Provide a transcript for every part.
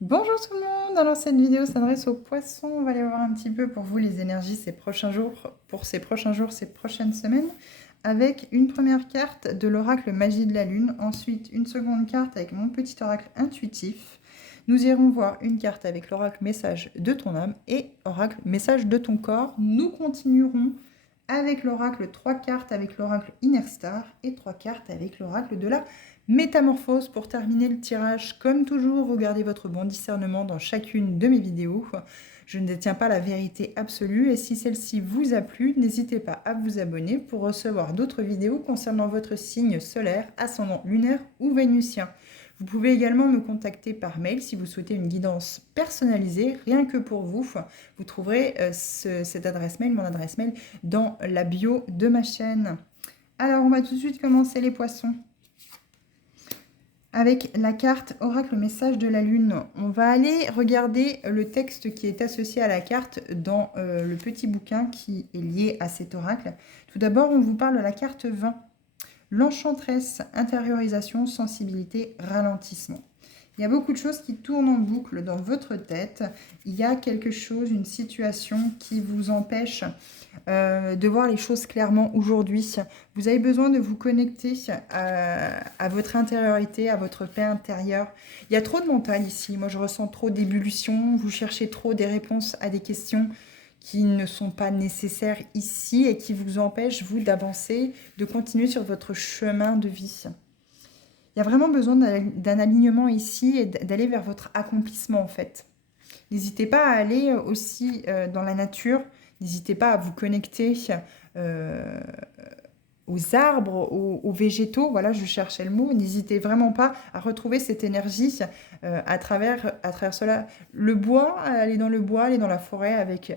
Bonjour tout le monde, alors cette vidéo s'adresse aux poissons, on va aller voir un petit peu pour vous les énergies ces prochains jours, ces prochaines semaines, avec une première carte de l'oracle Magie de la Lune, ensuite une seconde carte avec mon petit oracle intuitif. Nous irons voir une carte avec l'oracle Message de ton âme et oracle Message de ton corps. Nous continuerons avec l'oracle 3 cartes avec l'oracle Inner Star et 3 cartes avec l'oracle de la Métamorphose. Pour terminer le tirage, comme toujours, vous gardez votre bon discernement dans chacune de mes vidéos. Je ne détiens pas la vérité absolue et si celle-ci vous a plu, n'hésitez pas à vous abonner pour recevoir d'autres vidéos concernant votre signe solaire, ascendant lunaire ou vénusien. Vous pouvez également me contacter par mail si vous souhaitez une guidance personnalisée, rien que pour vous. Vous trouverez cette adresse mail, mon adresse mail, dans la bio de ma chaîne. Alors, on va tout de suite commencer les poissons. Avec la carte Oracle Message de la Lune, on va aller regarder le texte qui est associé à la carte dans le petit bouquin qui est lié à cet oracle. Tout d'abord, on vous parle de la carte 20. L'enchanteresse, intériorisation, sensibilité, ralentissement. Il y a beaucoup de choses qui tournent en boucle dans votre tête. Il y a quelque chose, une situation qui vous empêche de voir les choses clairement aujourd'hui. Vous avez besoin de vous connecter à votre intériorité, à votre paix intérieure. Il y a trop de montagnes ici. Moi, je ressens trop d'ébullition. Vous cherchez trop des réponses à des questions qui ne sont pas nécessaires ici et qui vous empêchent, vous, d'avancer, de continuer sur votre chemin de vie. Il y a vraiment besoin d'un alignement ici et d'aller vers votre accomplissement, en fait. N'hésitez pas à aller aussi dans la nature. N'hésitez pas à vous connecter aux arbres, aux végétaux. Voilà, je cherchais le mot. N'hésitez vraiment pas à retrouver cette énergie à travers cela. Le bois, aller dans le bois, aller dans la forêt avec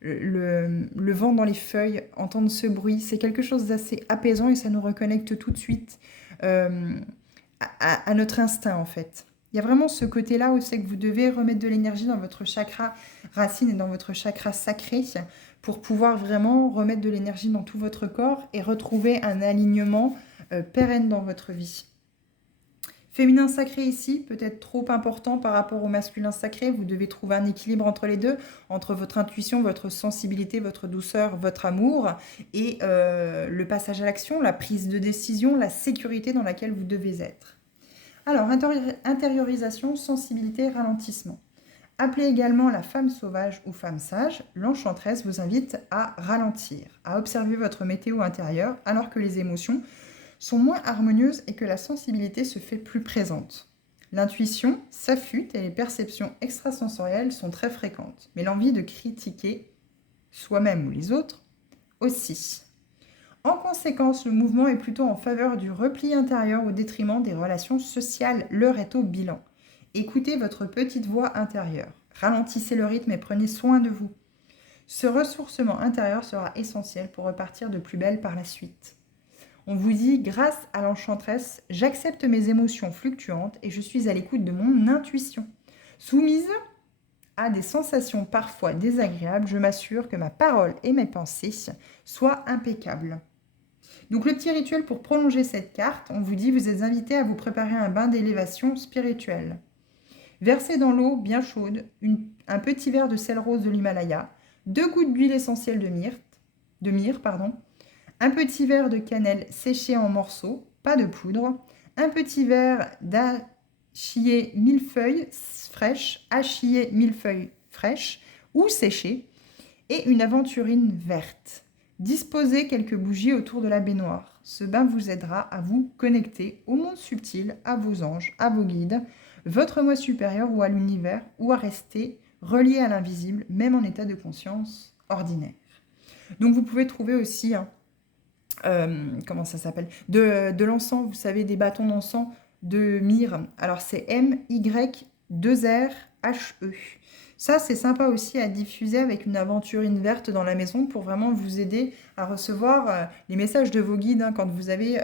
le vent dans les feuilles, entendre ce bruit, c'est quelque chose d'assez apaisant et ça nous reconnecte tout de suite à notre instinct, en fait. Il y a vraiment ce côté-là où c'est que vous devez remettre de l'énergie dans votre chakra racine et dans votre chakra sacré pour pouvoir vraiment remettre de l'énergie dans tout votre corps et retrouver un alignement pérenne dans votre vie. Féminin sacré ici, peut-être trop important par rapport au masculin sacré. Vous devez trouver un équilibre entre les deux, entre votre intuition, votre sensibilité, votre douceur, votre amour et le passage à l'action, la prise de décision, la sécurité dans laquelle vous devez être. Alors, intériorisation, sensibilité, ralentissement. Appelée également la femme sauvage ou femme sage, l'enchanteresse vous invite à ralentir, à observer votre météo intérieure alors que les émotions sont moins harmonieuses et que la sensibilité se fait plus présente. L'intuition s'affûte et les perceptions extrasensorielles sont très fréquentes, mais l'envie de critiquer soi-même ou les autres aussi. En conséquence, le mouvement est plutôt en faveur du repli intérieur au détriment des relations sociales. L'heure est au bilan. Écoutez votre petite voix intérieure. Ralentissez le rythme et prenez soin de vous. Ce ressourcement intérieur sera essentiel pour repartir de plus belle par la suite. On vous dit, grâce à l'enchanteresse, j'accepte mes émotions fluctuantes et je suis à l'écoute de mon intuition. Soumise à des sensations parfois désagréables, je m'assure que ma parole et mes pensées soient impeccables. Donc le petit rituel pour prolonger cette carte, on vous dit, vous êtes invité à vous préparer un bain d'élévation spirituelle. Versez dans l'eau bien chaude un petit verre de sel rose de l'Himalaya, 2 gouttes d'huile essentielle de myrrhe, un petit verre de cannelle séchée en morceaux, pas de poudre, un petit verre d'achillée millefeuille fraîche ou séchée et une aventurine verte. Disposez quelques bougies autour de la baignoire. Ce bain vous aidera à vous connecter au monde subtil, à vos anges, à vos guides, votre moi supérieur ou à l'univers, ou à rester relié à l'invisible, même en état de conscience ordinaire. Donc vous pouvez trouver aussi, comment ça s'appelle, de l'encens, vous savez, des bâtons d'encens de myrrhe. Alors c'est MY2RHE. Ça, c'est sympa aussi à diffuser avec une aventurine verte dans la maison pour vraiment vous aider à recevoir les messages de vos guides quand vous avez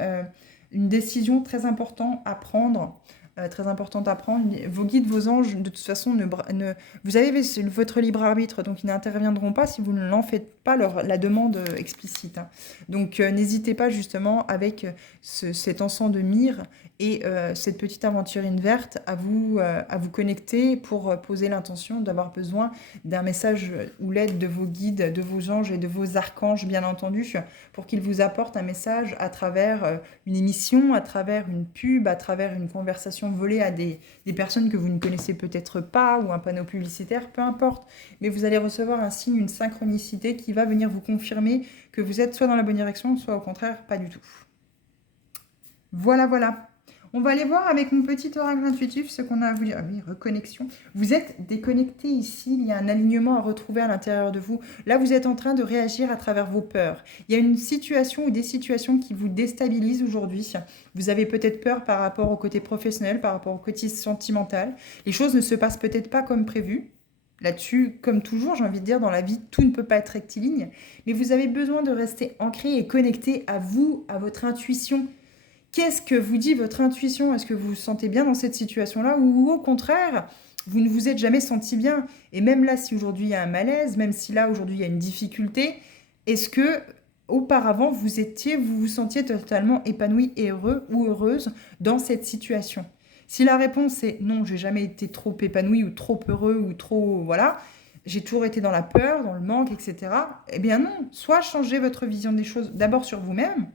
une décision très importante à prendre très importante à prendre. Vos guides, vos anges, de toute façon, vous avez votre libre arbitre, donc ils n'interviendront pas si vous ne l'en faites pas la demande explicite. Hein. Donc n'hésitez pas justement avec cet encens de myrrhe et cette petite aventurine verte à vous connecter pour poser l'intention d'avoir besoin d'un message ou l'aide de vos guides, de vos anges et de vos archanges, bien entendu, pour qu'ils vous apportent un message à travers une émission, à travers une pub, à travers une conversation volée à des personnes que vous ne connaissez peut-être pas ou un panneau publicitaire, peu importe. Mais vous allez recevoir un signe, une synchronicité qui va venir vous confirmer que vous êtes soit dans la bonne direction, soit au contraire pas du tout. Voilà, voilà. On va aller voir avec mon petit oracle intuitif ce qu'on a à vous dire. Ah oui, reconnexion. Vous êtes déconnecté ici, il y a un alignement à retrouver à l'intérieur de vous. Là, vous êtes en train de réagir à travers vos peurs. Il y a une situation ou des situations qui vous déstabilisent aujourd'hui. Vous avez peut-être peur par rapport au côté professionnel, par rapport au côté sentimental. Les choses ne se passent peut-être pas comme prévu. Là-dessus, comme toujours, j'ai envie de dire, dans la vie, tout ne peut pas être rectiligne. Mais vous avez besoin de rester ancré et connecté à vous, à votre intuition. Qu'est-ce que vous dit votre intuition? Est-ce que vous vous sentez bien dans cette situation-là ou au contraire, vous ne vous êtes jamais senti bien? Et même là, si aujourd'hui il y a un malaise, même si là aujourd'hui il y a une difficulté, est-ce que auparavant vous vous sentiez totalement épanoui et heureux ou heureuse dans cette situation? Si la réponse est non, j'ai jamais été trop épanoui ou trop heureux ou trop voilà, j'ai toujours été dans la peur, dans le manque, etc. Eh bien non, soit changez votre vision des choses d'abord sur vous-même,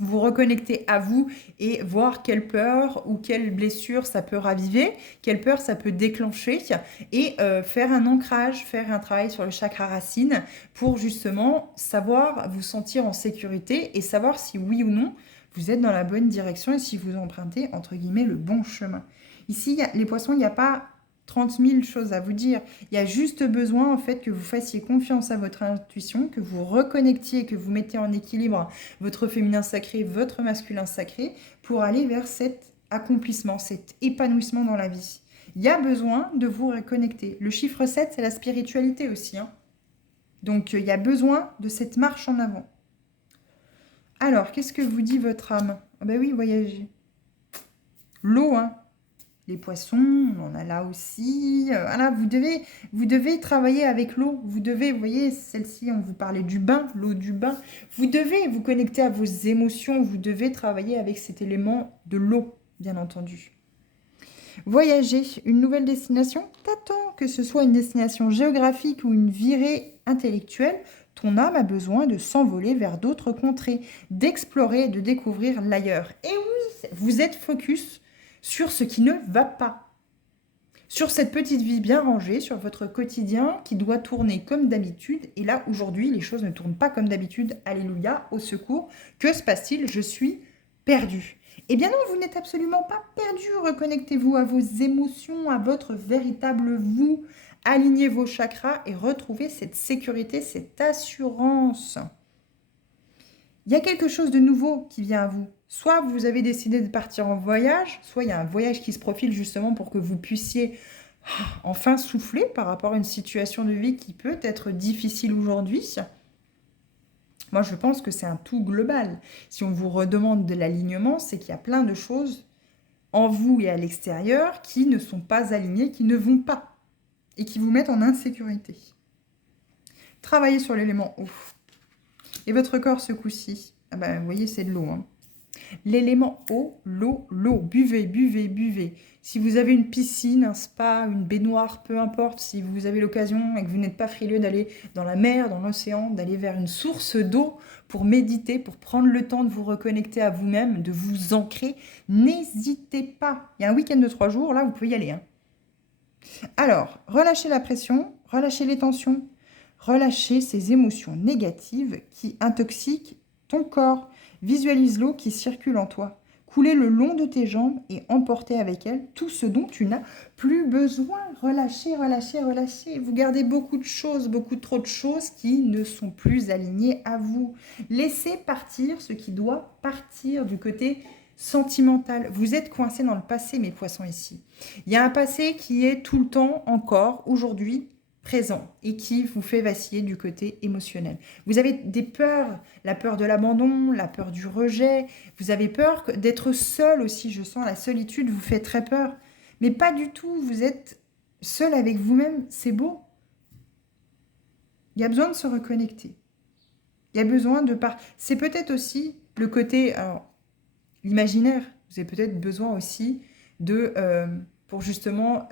vous reconnecter à vous et voir quelle peur ou quelle blessure ça peut raviver, quelle peur ça peut déclencher et faire un ancrage, faire un travail sur le chakra racine pour justement savoir vous sentir en sécurité et savoir si oui ou non vous êtes dans la bonne direction et si vous empruntez entre guillemets le bon chemin. Ici, les poissons, il n'y a pas 30 000 choses à vous dire. Il y a juste besoin en fait que vous fassiez confiance à votre intuition, que vous reconnectiez, que vous mettez en équilibre votre féminin sacré, votre masculin sacré pour aller vers cet accomplissement, cet épanouissement dans la vie. Il y a besoin de vous reconnecter. Le chiffre 7, c'est la spiritualité aussi. Hein. Donc, il y a besoin de cette marche en avant. Alors, qu'est-ce que vous dit votre âme? Ah ben oui, voyager. L'eau, hein. Les poissons, on en a là aussi. Voilà, vous devez travailler avec l'eau. Vous devez, vous voyez, celle-ci, on vous parlait du bain, l'eau du bain. Vous devez vous connecter à vos émotions. Vous devez travailler avec cet élément de l'eau, bien entendu. Voyager, une nouvelle destination. T'attends que ce soit une destination géographique ou une virée intellectuelle. Ton âme a besoin de s'envoler vers d'autres contrées, d'explorer et de découvrir l'ailleurs. Et oui, vous êtes focus sur ce qui ne va pas. Sur cette petite vie bien rangée, sur votre quotidien qui doit tourner comme d'habitude. Et là, aujourd'hui, les choses ne tournent pas comme d'habitude. Alléluia, au secours. Que se passe-t-il? Je suis perdue. Eh bien non, vous n'êtes absolument pas perdu. Reconnectez-vous à vos émotions, à votre véritable vous. Alignez vos chakras et retrouvez cette sécurité, cette assurance. Il y a quelque chose de nouveau qui vient à vous. Soit vous avez décidé de partir en voyage, soit il y a un voyage qui se profile justement pour que vous puissiez enfin souffler par rapport à une situation de vie qui peut être difficile aujourd'hui. Moi, je pense que c'est un tout global. Si on vous redemande de l'alignement, c'est qu'il y a plein de choses en vous et à l'extérieur qui ne sont pas alignées, qui ne vont pas et qui vous mettent en insécurité. Travaillez sur l'élément eau. Et votre corps, ce coup-ci, ah ben, vous voyez, c'est de l'eau. Hein. L'élément eau, l'eau, l'eau. Buvez, buvez, buvez. Si vous avez une piscine, un spa, une baignoire, peu importe, si vous avez l'occasion et que vous n'êtes pas frileux d'aller dans la mer, dans l'océan, d'aller vers une source d'eau pour méditer, pour prendre le temps de vous reconnecter à vous-même, de vous ancrer, n'hésitez pas. Il y a un week-end de 3 jours, là, vous pouvez y aller. Hein. Alors, relâchez la pression, relâchez les tensions, relâchez ces émotions négatives qui intoxiquent ton corps. Visualise l'eau qui circule en toi. Coulez le long de tes jambes et emportez avec elle tout ce dont tu n'as plus besoin. Relâchez, relâchez, relâchez. Vous gardez beaucoup de choses, beaucoup trop de choses qui ne sont plus alignées à vous. Laissez partir ce qui doit partir du côté sentimental. Vous êtes coincé dans le passé, mes poissons, ici. Il y a un passé qui est tout le temps, encore, aujourd'hui, présent et qui vous fait vaciller du côté émotionnel. Vous avez des peurs, la peur de l'abandon, la peur du rejet. Vous avez peur d'être seul aussi. Je sens la solitude vous fait très peur. Mais pas du tout. Vous êtes seul avec vous-même. C'est beau. Il y a besoin de se reconnecter. Il y a besoin de C'est peut-être aussi le côté, alors, l'imaginaire. Vous avez peut-être besoin aussi de, pour justement,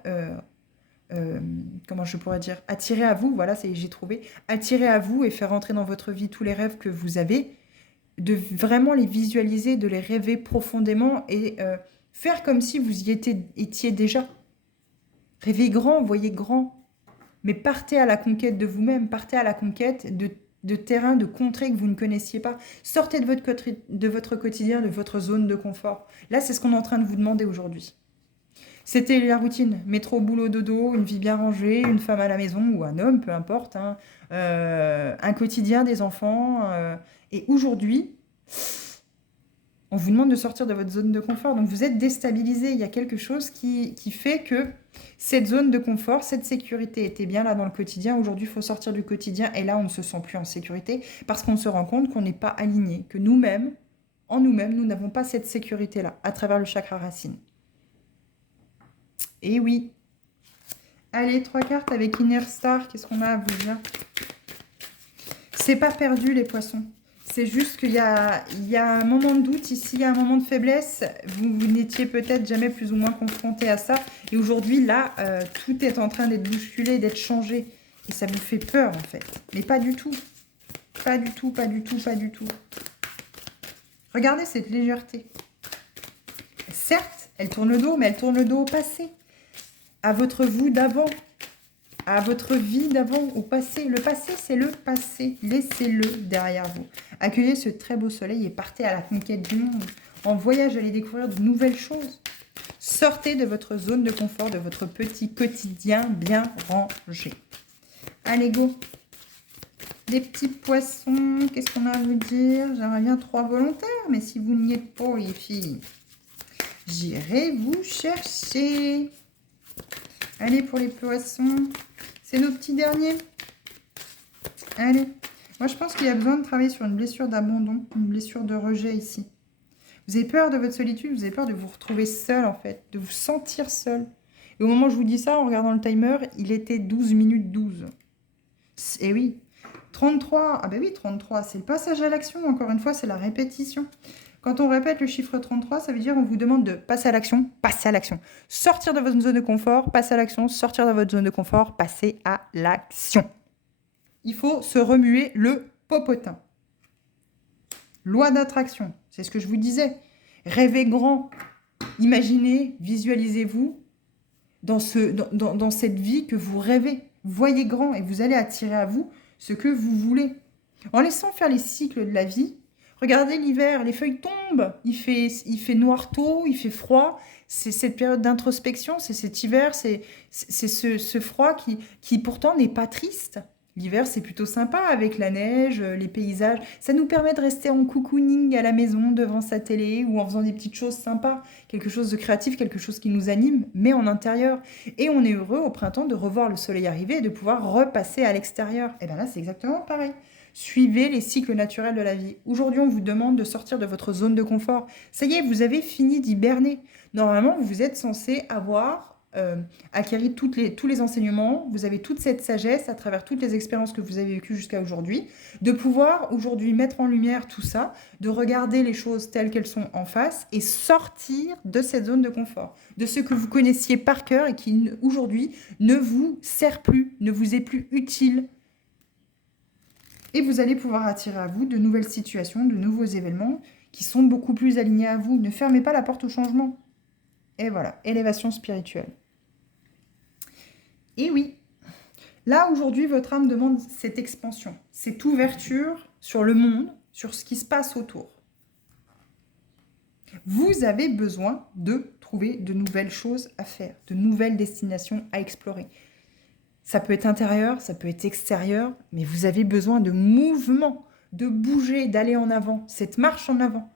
comment je pourrais dire, attirer à vous, voilà, j'ai trouvé, attirer à vous et faire entrer dans votre vie tous les rêves que vous avez, de vraiment les visualiser, de les rêver profondément et faire comme si vous y étiez déjà. Rêvez grand, voyez grand. Mais partez à la conquête de vous-même, partez à la conquête de terrains, de contrées que vous ne connaissiez pas. Sortez de votre quotidien, de votre zone de confort. Là, c'est ce qu'on est en train de vous demander aujourd'hui. C'était la routine, métro, boulot, dodo, une vie bien rangée, une femme à la maison ou un homme, peu importe, hein, un quotidien, des enfants. Et aujourd'hui, on vous demande de sortir de votre zone de confort. Donc vous êtes déstabilisé. Il y a quelque chose qui fait que cette zone de confort, cette sécurité était bien là dans le quotidien. Aujourd'hui, il faut sortir du quotidien et là, on ne se sent plus en sécurité parce qu'on se rend compte qu'on n'est pas aligné, que nous-mêmes, en nous-mêmes, nous n'avons pas cette sécurité-là à travers le chakra racine. Et oui. Allez, 3 cartes avec Inner Star. Qu'est-ce qu'on a à vous dire? C'est pas perdu, les poissons. C'est juste qu'il y a un moment de doute ici, il y a un moment de faiblesse. Vous n'étiez peut-être jamais plus ou moins confronté à ça. Et aujourd'hui, là, tout est en train d'être bousculé, d'être changé. Et ça vous fait peur, en fait. Mais pas du tout. Pas du tout, pas du tout, pas du tout. Regardez cette légèreté. Certes, elle tourne le dos, mais elle tourne le dos au passé. À votre vous d'avant. À votre vie d'avant, au passé. Le passé, c'est le passé. Laissez-le derrière vous. Accueillez ce très beau soleil et partez à la conquête du monde. En voyage, allez découvrir de nouvelles choses. Sortez de votre zone de confort, de votre petit quotidien bien rangé. Allez, go. Les petits poissons, qu'est-ce qu'on a à vous dire? J'aimerais bien 3 volontaires, mais si vous n'y êtes pas, les filles, j'irai vous chercher. Allez, pour les poissons, c'est nos petits derniers. Allez. Moi, je pense qu'il y a besoin de travailler sur une blessure d'abandon, une blessure de rejet ici. Vous avez peur de votre solitude, vous avez peur de vous retrouver seul, en fait, de vous sentir seul. Et au moment où je vous dis ça, en regardant le timer, il était 12 minutes 12. Et oui, 33. Ah ben oui, 33, c'est le passage à l'action. Encore une fois, c'est la répétition. Quand on répète le chiffre 33, ça veut dire qu'on vous demande de passer à l'action, passer à l'action. Sortir de votre zone de confort, passer à l'action, sortir de votre zone de confort, passer à l'action. Il faut se remuer le popotin. Loi d'attraction, c'est ce que je vous disais. Rêvez grand. Imaginez, visualisez-vous dans cette vie que vous rêvez. Voyez grand et vous allez attirer à vous ce que vous voulez. En laissant faire les cycles de la vie, regardez l'hiver, les feuilles tombent, il fait noir tôt, il fait froid. C'est cette période d'introspection, c'est cet hiver, c'est ce froid qui pourtant n'est pas triste. L'hiver, c'est plutôt sympa avec la neige, les paysages. Ça nous permet de rester en cocooning à la maison, devant sa télé ou en faisant des petites choses sympas. Quelque chose de créatif, quelque chose qui nous anime, mais en intérieur. Et on est heureux au printemps de revoir le soleil arriver et de pouvoir repasser à l'extérieur. Et bien là, c'est exactement pareil. Suivez les cycles naturels de la vie. Aujourd'hui, on vous demande de sortir de votre zone de confort. Ça y est, vous avez fini d'hiberner. Normalement, vous êtes censé avoir acquérir tous les enseignements. Vous avez toute cette sagesse à travers toutes les expériences que vous avez vécues jusqu'à aujourd'hui. De pouvoir aujourd'hui mettre en lumière tout ça, de regarder les choses telles qu'elles sont en face et sortir de cette zone de confort. De ce que vous connaissiez par cœur et qui aujourd'hui ne vous sert plus, ne vous est plus utile. Et vous allez pouvoir attirer à vous de nouvelles situations, de nouveaux événements qui sont beaucoup plus alignés à vous. Ne fermez pas la porte au changement. Et voilà, élévation spirituelle. Et oui, là aujourd'hui, votre âme demande cette expansion, cette ouverture sur le monde, sur ce qui se passe autour. Vous avez besoin de trouver de nouvelles choses à faire, de nouvelles destinations à explorer. Ça peut être intérieur, ça peut être extérieur, mais vous avez besoin de mouvement, de bouger, d'aller en avant, cette marche en avant.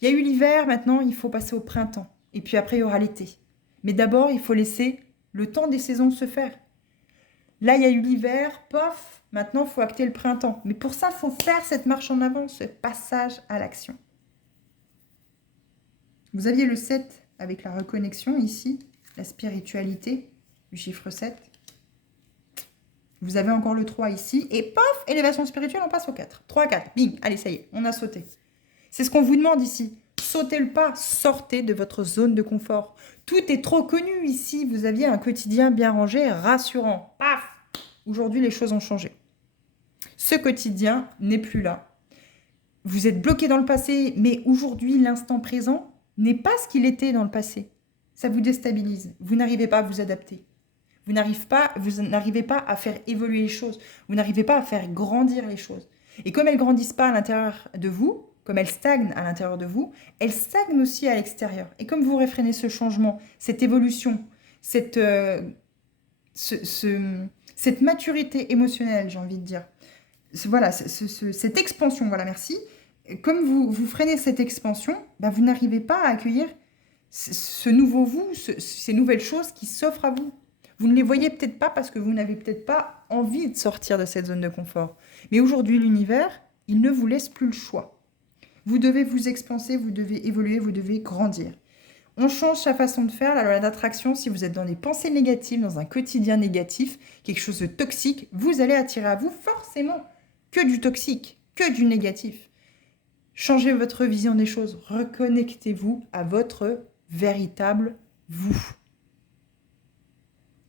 Il y a eu l'hiver, maintenant il faut passer au printemps. Et puis après, il y aura l'été. Mais d'abord, il faut laisser le temps des saisons se faire. Là, il y a eu l'hiver, pof, maintenant, il faut acter le printemps. Mais pour ça, il faut faire cette marche en avant, ce passage à l'action. Vous aviez le 7 avec la reconnexion ici, la spiritualité, du chiffre 7. Vous avez encore le 3 ici, et pof, élévation spirituelle, on passe au 4. 3, 4, bing, allez, ça y est, on a sauté. C'est ce qu'on vous demande ici. Sautez le pas, sortez de votre zone de confort. Tout est trop connu ici. Vous aviez un quotidien bien rangé, rassurant. Paf! Aujourd'hui, les choses ont changé. Ce quotidien n'est plus là. Vous êtes bloqué dans le passé, mais aujourd'hui, l'instant présent n'est pas ce qu'il était dans le passé. Ça vous déstabilise. Vous n'arrivez pas à vous adapter. Vous n'arrivez pas à faire évoluer les choses. Vous n'arrivez pas à faire grandir les choses. Et comme elles ne grandissent pas à l'intérieur de vous, comme elles stagnent à l'intérieur de vous, elles stagnent aussi à l'extérieur. Et comme vous réfrénez ce changement, cette évolution, cette maturité émotionnelle, j'ai envie de dire, voilà, cette expansion, voilà, merci. Comme vous freinez cette expansion, ben vous n'arrivez pas à accueillir ce nouveau vous, ces nouvelles choses qui s'offrent à vous. Vous ne les voyez peut-être pas parce que vous n'avez peut-être pas envie de sortir de cette zone de confort. Mais aujourd'hui, l'univers, il ne vous laisse plus le choix. Vous devez vous expanser, vous devez évoluer, vous devez grandir. On change sa façon de faire, la loi d'attraction. Si vous êtes dans des pensées négatives, dans un quotidien négatif, quelque chose de toxique, vous allez attirer à vous forcément que du toxique, que du négatif. Changez votre vision des choses, reconnectez-vous à votre véritable vous.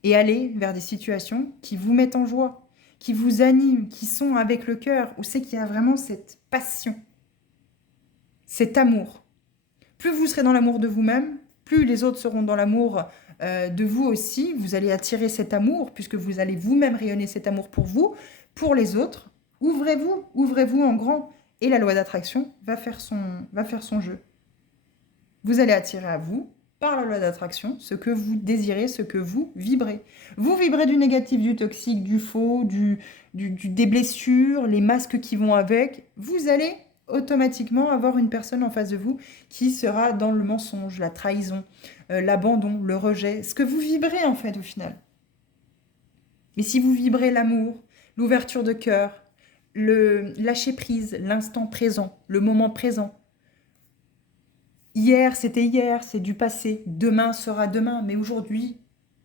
Et allez vers des situations qui vous mettent en joie, qui vous animent, qui sont avec le cœur, où c'est qu'il y a vraiment cette passion, cet amour. Plus vous serez dans l'amour de vous-même, plus les autres seront dans l'amour de vous aussi. Vous allez attirer cet amour, puisque vous allez vous-même rayonner cet amour pour vous, pour les autres. Ouvrez-vous en grand. Et la loi d'attraction va faire son jeu. Vous allez attirer à vous, par la loi d'attraction, ce que vous désirez, ce que vous vibrez. Vous vibrez du négatif, du toxique, du faux, des blessures, les masques qui vont avec. Vous allez automatiquement avoir une personne en face de vous qui sera dans le mensonge, la trahison, l'abandon, le rejet, ce que vous vibrez en fait au final. Mais si vous vibrez l'amour, l'ouverture de cœur, le lâcher prise, l'instant présent, le moment présent. Hier, c'était hier, c'est du passé. Demain sera demain. Mais aujourd'hui,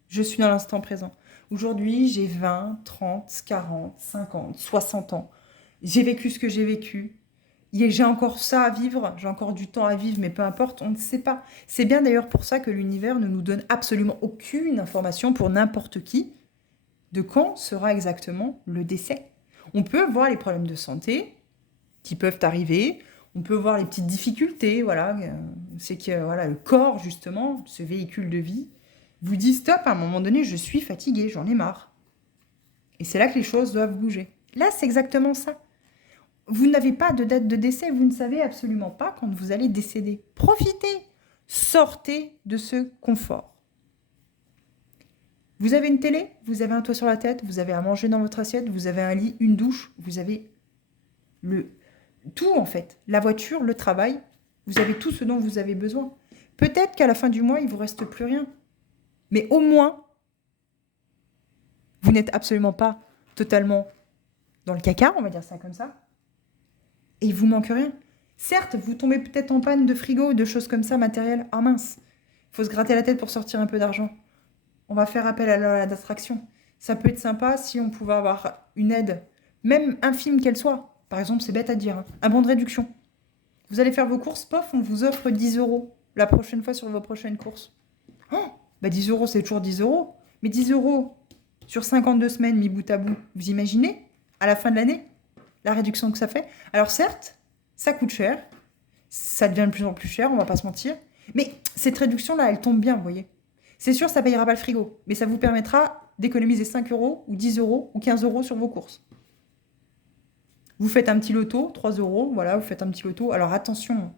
je suis dans l'instant présent. Aujourd'hui, j'ai 20, 30, 40, 50, 60 ans. J'ai vécu ce que j'ai vécu. J'ai encore ça à vivre, j'ai encore du temps à vivre, mais peu importe, on ne sait pas. C'est bien d'ailleurs pour ça que l'univers ne nous donne absolument aucune information pour n'importe qui de quand sera exactement le décès. On peut voir les problèmes de santé qui peuvent arriver, on peut voir les petites difficultés, voilà, c'est que voilà, le corps, justement, ce véhicule de vie, vous dit stop, à un moment donné, je suis fatigué, j'en ai marre. Et c'est là que les choses doivent bouger. Là, c'est exactement ça. Vous n'avez pas de date de décès, vous ne savez absolument pas quand vous allez décéder. Profitez, sortez de ce confort. Vous avez une télé, vous avez un toit sur la tête, vous avez à manger dans votre assiette, vous avez un lit, une douche, vous avez tout en fait. La voiture, le travail, vous avez tout ce dont vous avez besoin. Peut-être qu'à la fin du mois, il ne vous reste plus rien. Mais au moins, vous n'êtes absolument pas totalement dans le caca, on va dire ça comme ça. Et il vous manque rien. Certes, vous tombez peut-être en panne de frigo, de choses comme ça, matérielles. Ah mince, il faut se gratter la tête pour sortir un peu d'argent. On va faire appel à la d'attraction. Ça peut être sympa si on pouvait avoir une aide, même infime qu'elle soit. Par exemple, c'est bête à dire, hein, un bon de réduction. Vous allez faire vos courses, pof, on vous offre 10 € la prochaine fois sur vos prochaines courses. Oh, bah 10 €, c'est toujours 10 €. Mais 10 € sur 52 semaines mis bout à bout, vous imaginez, à la fin de l'année, la réduction que ça fait. Alors certes, ça coûte cher, ça devient de plus en plus cher, on va pas se mentir. Mais cette réduction-là, elle tombe bien, vous voyez. C'est sûr, ça ne payera pas le frigo, mais ça vous permettra d'économiser 5 € ou 10 € ou 15 € sur vos courses. Vous faites un petit loto, 3 €, voilà, vous faites un petit loto. Alors attention,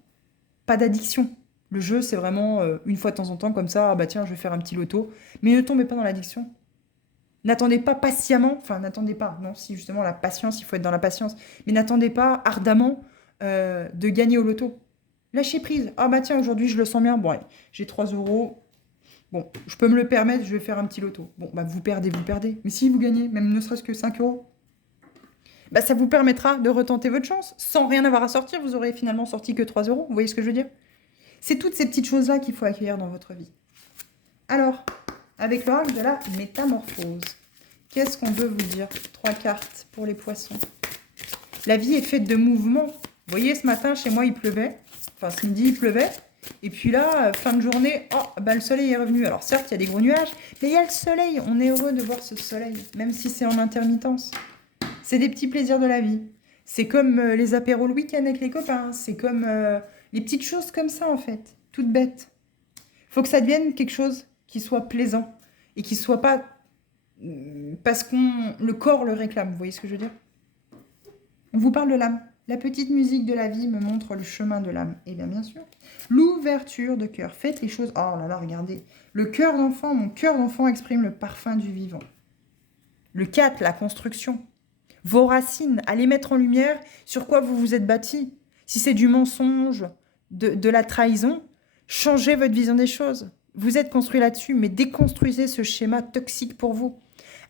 pas d'addiction. Le jeu, c'est vraiment une fois de temps en temps, comme ça, ah bah tiens, je vais faire un petit loto. Mais ne tombez pas dans l'addiction. N'attendez pas patiemment, enfin n'attendez pas, non, si justement la patience, il faut être dans la patience, mais n'attendez pas ardemment de gagner au loto. Lâchez prise. Ah bah tiens, aujourd'hui, je le sens bien. Bon, allez, j'ai 3 €. Bon, je peux me le permettre, je vais faire un petit loto. Bon, bah vous perdez, vous perdez. Mais si vous gagnez, même ne serait-ce que 5 euros, bah ça vous permettra de retenter votre chance. Sans rien avoir à sortir, vous aurez finalement sorti que 3 euros. Vous voyez ce que je veux dire? C'est toutes ces petites choses-là qu'il faut accueillir dans votre vie. Alors, avec l'oracle de la métamorphose, qu'est-ce qu'on veut vous dire? 3 cartes pour les poissons. La vie est faite de mouvements. Vous voyez, ce matin, chez moi, il pleuvait. Enfin, ce midi, il pleuvait. Et puis là, fin de journée, oh, bah, le soleil est revenu. Alors certes, il y a des gros nuages, mais il y a le soleil. On est heureux de voir ce soleil, même si c'est en intermittence. C'est des petits plaisirs de la vie. C'est comme les apéros le week-end avec les copains. C'est comme les petites choses comme ça, en fait. Toutes bêtes. Il faut que ça devienne quelque chose qui soit plaisant. Et qui ne soit pas parce que le corps le réclame. Vous voyez ce que je veux dire? On vous parle de l'âme. La petite musique de la vie me montre le chemin de l'âme. Et bien sûr, l'ouverture de cœur. Faites les choses... Oh là là, regardez. Le cœur d'enfant, mon cœur d'enfant exprime le parfum du vivant. Le 4, la construction. Vos racines, allez mettre en lumière sur quoi vous vous êtes bâti. Si c'est du mensonge, de la trahison, changez votre vision des choses. Vous êtes construit là-dessus, mais déconstruisez ce schéma toxique pour vous.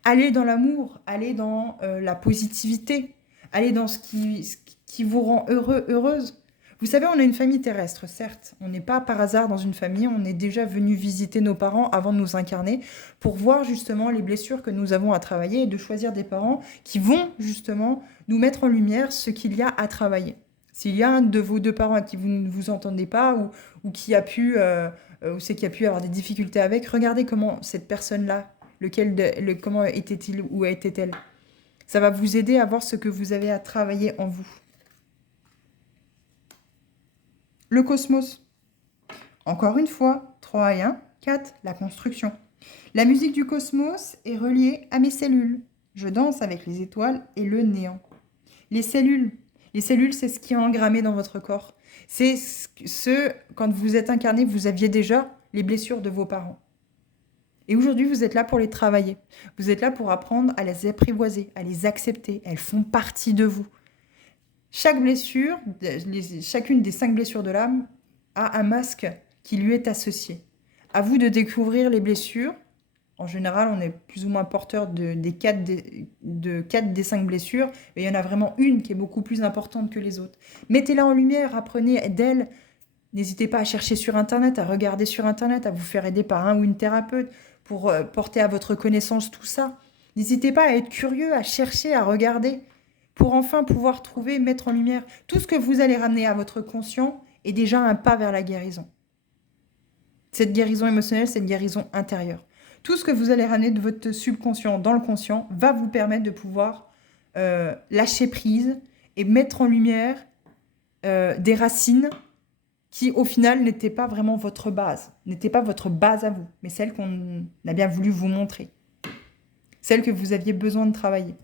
Allez dans l'amour, allez dans la positivité, allez dans ce qui vous rend heureux, heureuse. Vous savez, on a une famille terrestre, certes. On n'est pas par hasard dans une famille, on est déjà venu visiter nos parents avant de nous incarner pour voir justement les blessures que nous avons à travailler et de choisir des parents qui vont justement nous mettre en lumière ce qu'il y a à travailler. S'il y a un de vos deux parents à qui vous ne vous entendez pas ou qui a pu, ou c'est qui a pu avoir des difficultés avec, regardez comment cette personne-là, comment était-il ou était-elle. Ça va vous aider à voir ce que vous avez à travailler en vous. Le cosmos. Encore une fois, 3 et 1, 4, la construction. La musique du cosmos est reliée à mes cellules. Je danse avec les étoiles et le néant. Les cellules, c'est ce qui est engrammé dans votre corps. C'est quand vous êtes incarné, vous aviez déjà les blessures de vos parents. Et aujourd'hui, vous êtes là pour les travailler. Vous êtes là pour apprendre à les apprivoiser, à les accepter. Elles font partie de vous. Chaque blessure, chacune des 5 blessures de l'âme a un masque qui lui est associé. À vous de découvrir les blessures. En général, on est plus ou moins porteur de 4 des 5 blessures, mais il y en a vraiment une qui est beaucoup plus importante que les autres. Mettez-la en lumière, apprenez d'elle. N'hésitez pas à chercher sur Internet, à regarder sur Internet, à vous faire aider par un ou une thérapeute pour porter à votre connaissance tout ça. N'hésitez pas à être curieux, à chercher, à regarder, pour enfin pouvoir trouver, mettre en lumière. Tout ce que vous allez ramener à votre conscient est déjà un pas vers la guérison. Cette guérison émotionnelle, c'est une guérison intérieure. Tout ce que vous allez ramener de votre subconscient dans le conscient va vous permettre de pouvoir lâcher prise et mettre en lumière des racines qui, au final, n'étaient pas vraiment votre base, n'étaient pas votre base à vous, mais celle qu'on a bien voulu vous montrer, celle que vous aviez besoin de travailler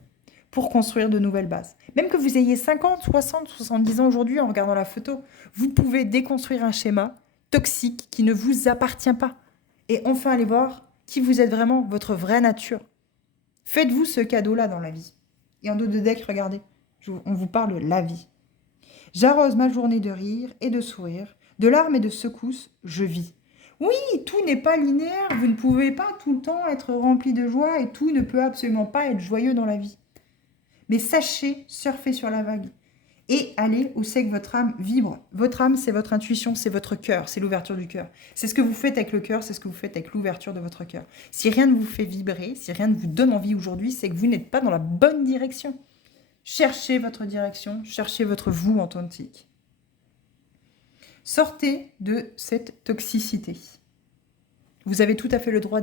pour construire de nouvelles bases. Même que vous ayez 50, 60, 70 ans aujourd'hui en regardant la photo, vous pouvez déconstruire un schéma toxique qui ne vous appartient pas et enfin aller voir qui vous êtes vraiment, votre vraie nature. Faites-vous ce cadeau-là dans la vie. Et en dos de deck, regardez, on vous parle de la vie. J'arrose ma journée de rire et de sourire, de larmes et de secousses, je vis. Oui, tout n'est pas linéaire, vous ne pouvez pas tout le temps être rempli de joie et tout ne peut absolument pas être joyeux dans la vie. Mais sachez surfer sur la vague et allez où c'est que votre âme vibre. Votre âme, c'est votre intuition, c'est votre cœur, c'est l'ouverture du cœur. C'est ce que vous faites avec le cœur, c'est ce que vous faites avec l'ouverture de votre cœur. Si rien ne vous fait vibrer, si rien ne vous donne envie aujourd'hui, c'est que vous n'êtes pas dans la bonne direction. Cherchez votre direction, cherchez votre vous authentique. Sortez de cette toxicité. Vous avez tout à fait le droit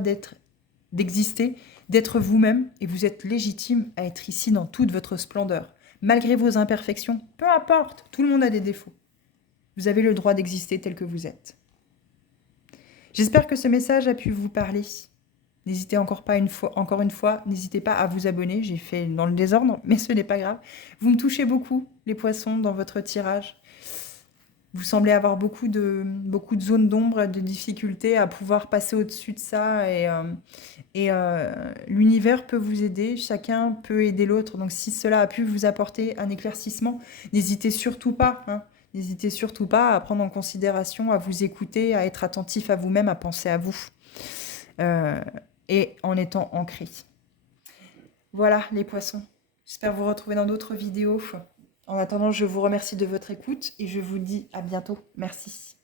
d'exister, d'être vous-même, et vous êtes légitime à être ici dans toute votre splendeur. Malgré vos imperfections, peu importe, tout le monde a des défauts. Vous avez le droit d'exister tel que vous êtes. J'espère que ce message a pu vous parler. N'hésitez encore une fois, n'hésitez pas à vous abonner. J'ai fait dans le désordre, mais ce n'est pas grave. Vous me touchez beaucoup, les poissons, dans votre tirage. Vous semblez avoir beaucoup de zones d'ombre, de difficultés à pouvoir passer au-dessus de ça. Et l'univers peut vous aider, chacun peut aider l'autre. Donc si cela a pu vous apporter un éclaircissement, n'hésitez surtout pas. N'hésitez surtout pas à prendre en considération, à vous écouter, à être attentif à vous-même, à penser à vous. et en étant ancré. Voilà les poissons. J'espère vous retrouver dans d'autres vidéos. En attendant, je vous remercie de votre écoute et je vous dis à bientôt. Merci.